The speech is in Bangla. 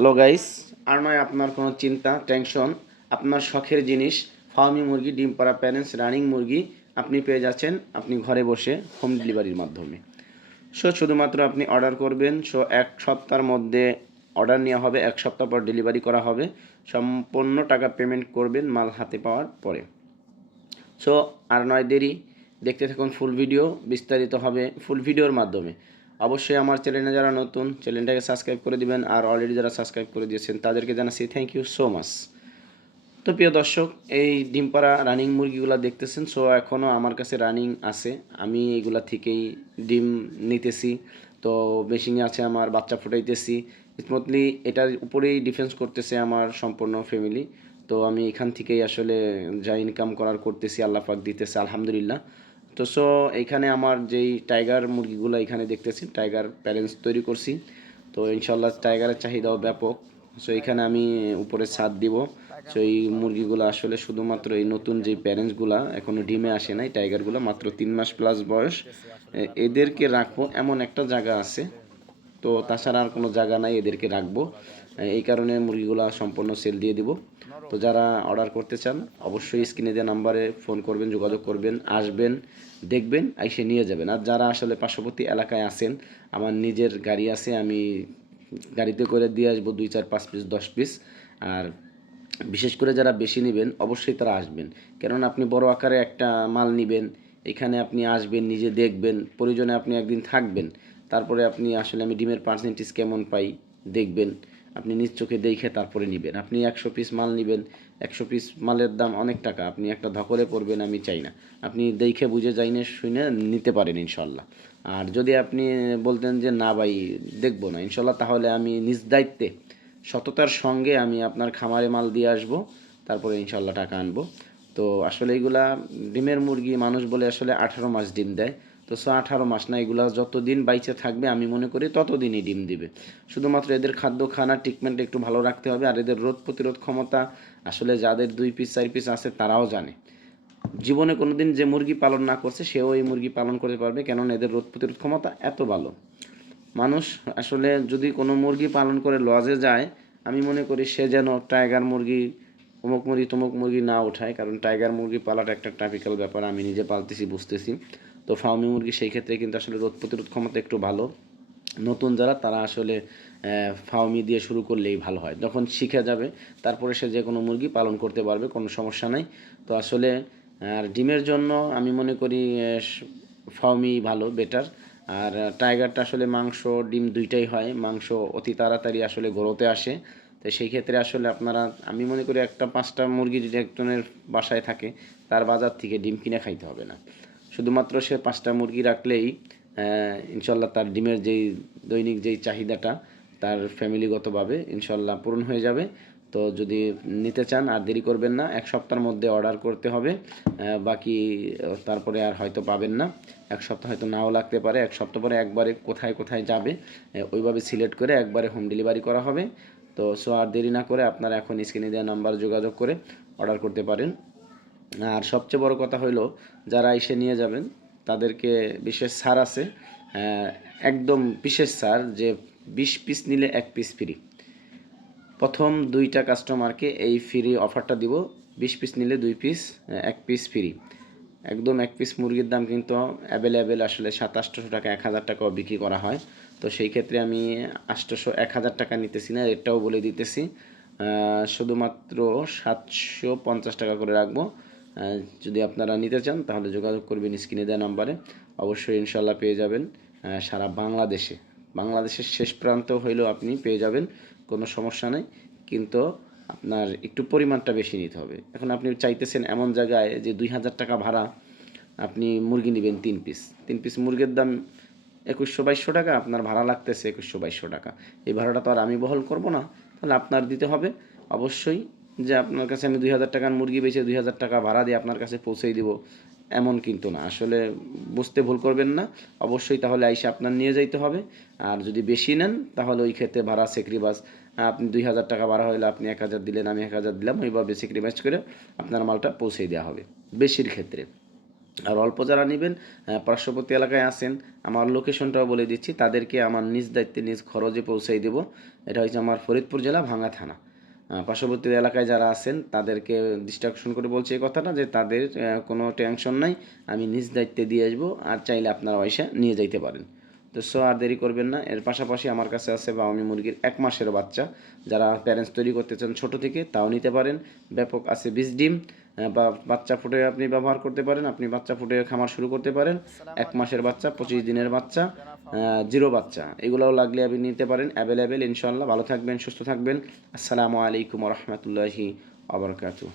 হ্যালো গাইস, আর নয় আপনার কোনো চিন্তা টেনশন। আপনার শখের জিনিস ফার্মি মুরগি, ডিম পাড়া প্যারেন্টস রানিং মুরগি আপনি পেয়ে যাচ্ছেন আপনি ঘরে বসে হোম ডেলিভারির মাধ্যমে। শুধুমাত্র আপনি অর্ডার করবেন। এক সপ্তাহের মধ্যে অর্ডার নেওয়া হবে, এক সপ্তাহ পর ডেলিভারি করা হবে। সম্পূর্ণ টাকা পেমেন্ট করবেন মাল হাতে পাওয়ার পরে। আর নয় দেরি, দেখতে থাকুন ফুল ভিডিও, বিস্তারিত হবে ফুল ভিডিওর মাধ্যমে। অবশ্যই আমার চ্যানেলে যারা নতুন, চ্যানেলটাকে সাবস্ক্রাইব করে দিবেন, আর অলরেডি যারা সাবস্ক্রাইব করে দিয়েছেন তাদেরকে জানাচ্ছি থ্যাংক ইউ সো মাচ। তো প্রিয় দর্শক, এই ডিম পাড়া রানিং মুরগিগুলো দেখতেছেন, এখনও আমার কাছে রানিং আছে। আমি এইগুলা থেকেই ডিম নিতেছি। তো মেশিনে আছে, আমার বাচ্চা ফুটাইতেছি স্মুথলি। এটার উপরেই ডিফেন্স করতেছে আমার সম্পূর্ণ ফ্যামিলি। তো আমি এখান থেকেই আসলে যা ইনকাম করার করতেছি, আল্লাহ পাক দিতেছে আলহামদুলিল্লাহ। তো এইখানে আমার যেই টাইগার মুরগিগুলো এখানে দেখতেছি, টাইগার প্যারেন্টস তৈরি করছি। তো ইনশাল্লাহ টাইগারের চাহিদাও ব্যাপক। এখানে আমি উপরে ছাদ দিব। এই মুরগিগুলো আসলে শুধুমাত্র এই নতুন যে প্যারেন্টসগুলা এখনও ডিমে আসে নাই, টাইগারগুলো মাত্র 3 মাস প্লাস বয়স। এদেরকে রাখবো এমন একটা জায়গা আছে, তো তাছাড়া আর কোনো জায়গা নাই এদেরকে রাখবো। এই কারণে মুরগিগুলো সম্পূর্ণ সেল দিয়ে দিব। তো যারা অর্ডার করতে চান অবশ্যই স্ক্রিনে দেওয়া নাম্বারে ফোন করবেন, যোগাযোগ করবেন, আসবেন, দেখবেন, এসে নিয়ে যাবেন। আর যারা আসলে পার্শ্ববর্তী এলাকায় আছেন, আমার নিজের গাড়ি আছে, আমি গাড়িতে করে দিয়ে আসবো 2 4 5 পিস 10 পিস। আর বিশেষ করে যারা বেশি নেবেন অবশ্যই তারা আসবেন, কেননা আপনি বড় আকারে একটা মাল নেবেন, এখানে আপনি আসবেন, নিজে দেখবেন, প্রয়োজনে আপনি একদিন থাকবেন, তারপরে আপনি আসলে আমি ডিমের পার্সেন্টেজ কেমন পাই দেখবেন, আপনি নিজ চোখে দেখে তারপরে নেবেন। আপনি 100 পিস মাল নেবেন, 100 পিস মালের দাম অনেক টাকা, আপনি একটা ধকলে পড়বেন আমি চাই না। আপনি দেখে বুঝে যাইনে শুনে নিতে পারেন ইনশাল্লাহ। আর যদি আপনি বলতেন যে না ভাই দেখবো না ইনশাল্লাহ, তাহলে আমি নিজ দায়িত্বে সততার সঙ্গে আমি আপনার খামারে মাল দিয়ে আসব, তারপরে ইনশাল্লাহ টাকা আনবো। তো আসলে এইগুলা ডিমের মুরগি, মানুষ বলে আসলে 18 মাস ডিম দেয়। তো 18 মাস না, এগুলা যতদিন বাইচে থাকবে আমি মনে করি ততদিনই ডিম দিবে। শুধুমাত্র এদের খাদ্য খানা ট্রিটমেন্ট একটু ভালো রাখতে হবে। আর এদের রোগ প্রতিরোধ ক্ষমতা আসলে যাদের 2 পিস 4 পিস আছে তারাও জানে। জীবনে কোনোদিন যে মুরগি পালন না করছে সেও এই মুরগি পালন করতে পারবে, কেননা এদের রোগ প্রতিরোধ ক্ষমতা এত ভালো। মানুষ আসলে যদি কোনো মুরগি পালন করে লজে যায়, আমি মনে করি সে যেন টাইগার মুরগি, অমুক মুরগি তমুক মুরগি না ওঠায়, কারণ টাইগার মুরগি পালাটা একটা ট্রাফিক্যাল ব্যাপার, আমি নিজে পালতেছি বুঝতেছি। তো ফার্মি মুরগি সেই ক্ষেত্রে কিন্তু আসলে রোগ প্রতিরোধ ক্ষমতা একটু ভালো। নতুন যারা তারা আসলে ফার্মি দিয়ে শুরু করলেই ভালো হয়, যখন শিখে যাবে তারপরে সে যে কোনো মুরগি পালন করতে পারবে, কোনো সমস্যা নাই। তো আসলে আর ডিমের জন্য আমি মনে করি ফার্মি ভালো, বেটার। আর টাইগারটা আসলে মাংস ডিম দুইটাই হয়, মাংস অতি তাড়াতাড়ি আসলে গ্রোথে আসে। তো সেই ক্ষেত্রে আসলে আপনারা, আমি মনে করি একটা 5টা মুরগি যদি একজনের বাসায় থাকে, তার বাজার থেকে ডিম কিনে খাইতে হবে না। শুধুমাত্র সে 5টা মুরগি রাখলেই ইনশাল্লাহ তার ডিমের যেই দৈনিক যেই চাহিদাটা তার ফ্যামিলিগতভাবে ইনশাল্লাহ পূরণ হয়ে যাবে। তো যদি নিতে চান আর দেরি করবেন না, এক সপ্তাহের মধ্যে অর্ডার করতে হবে। বাকি তারপরে আর হয়তো পাবেন না, এক সপ্তাহ হয়তো নাও লাগতে পারে। এক সপ্তাহ পরে একবারে কোথায় কোথায় যাবে ওইভাবে সিলেক্ট করে একবারে হোম ডেলিভারি করা হবে। তো আর দেরি না করে আপনারা এখন স্ক্রিনে দেওয়া নাম্বার যোগাযোগ করে অর্ডার করতে পারেন। আর সবচেয়ে বড় কথা হইলো, যারা এসে নিয়ে যাবেন তাদেরকে বিশেষ ছাড় আছে। একদম বিশেষ ছাড়, যে 20 পিস নিলে 1 পিস ফ্রি। প্রথম 2টা কাস্টমারকে এই ফ্রি অফারটা দিব। 20 পিস নিলে 2 পিস, 1 পিস ফ্রি। একদম 1 পিস মুরগির দাম কিন্তু অ্যাভেলেবেল আসলে 700-800 টাকা, 1000 টাকাও বিক্রি করা হয়। তো সেই ক্ষেত্রে আমি 800-1000 টাকা নিতেছি না, রেটটাও বলে দিতেছি। শুধুমাত্র 750 টাকা করে রাখবো। যদি আপনারা নিতে চান তাহলে যোগাযোগ করবেন স্ক্রিনে দেওয়া নাম্বারে। অবশ্যই ইনশাল্লাহ পেয়ে যাবেন। সারা বাংলাদেশের শেষ প্রান্ত হইলেও আপনি পেয়ে যাবেন, কোনো সমস্যা নেই। কিন্তু আপনার একটু পরিমাণটা বেশি নিতে হবে। এখন আপনি চাইতেছেন এমন জায়গায় যে 2000 টাকা ভাড়া, আপনি মুরগি নেবেন 3 পিস, 3 পিস মুরগির দাম 2100-2200 টাকা, আপনার ভাড়া লাগতেছে 2100-2200 টাকা। এই ভাড়াটা তো আর আমি বহন করব না, তাহলে আপনার দিতে হবে অবশ্যই। যে আপনার কাছে আমি 2000 টাকার মুরগি বেচে 2000 টাকা ভাড়া দিয়ে আপনার কাছে পৌঁছেই দিব, এমন কিন্তু না। আসলে বুঝতে ভুল করবেন না, অবশ্যই তাহলে আইসা আপনার নিয়ে যাইতে হবে। আর যদি বেশি নেন তাহলে ওই ক্ষেত্রে ভাড়া সেক্রিবাস, আপনি 2000 টাকা ভাড়া হইলে আপনি 1000 দিলেন, আমি 1000 দিলাম, ওইভাবে সেক্রিফাইস করে আপনার মালটা পৌঁছে দেওয়া হবে বেশির ক্ষেত্রে। আর অল্প যারা নেবেন, পার্শ্ববর্তী এলাকায় আছেন, আমার লোকেশনটাও বলে দিচ্ছি, তাদেরকে আমার নিজ দায়িত্বে নিজ খরচে পৌঁছাই দেবো। এটা হচ্ছে আমার ফরিদপুর জেলা, ভাঙ্গা থানা। পার্শ্ববর্তী এলাকায় যারা আছেন তাদেরকে ডিস্ট্রাকশন করে বলছি এই কথাটা, যে তাদের কোনো টেনশন নাই, আমি নিজ দায়িত্বে দিয়ে আসবো, আর চাইলে আপনারা পয়সা নিয়ে যাইতে পারেন। তো আর দেরি করবেন না। এর পাশাপাশি আমার কাছে আছে বাউমি মুরগির 1 মাসের বাচ্চা, যারা প্যারেন্টস তৈরি করতে চান ছোটো থেকে, তাও নিতে পারেন। ব্যাপক আছে 20 ডিম, বা বাচ্চা ফুটে আপনি ব্যবহার করতে পারেন, আপনি বাচ্চা ফুটে খামার শুরু করতে পারেন। 1 মাসের বাচ্চা, 25 দিনের বাচ্চা, জিরো বাচ্চা, এগুলোও লাগলে আপনি নিতে পারেন, অ্যাভেলেবেল ইনশাল্লাহ। ভালো থাকবেন, সুস্থ থাকবেন। আসসালামু আলাইকুম রহমতুল্লাহি আবরকাতু।